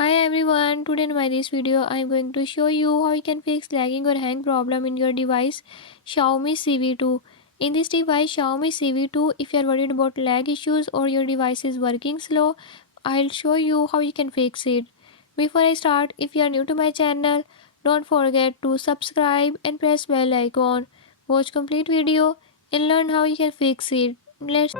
Hi everyone, today in my this video I am going to show you how you can fix lagging or hang problem in your device Xiaomi Civi 2. In this device Xiaomi Civi 2, if you are worried about lag issues or your device is working slow, I'll show you how you can fix it. Before I start, if you are new to my channel, don't forget to subscribe and press bell icon. Watch complete video and learn how you can fix it. Let's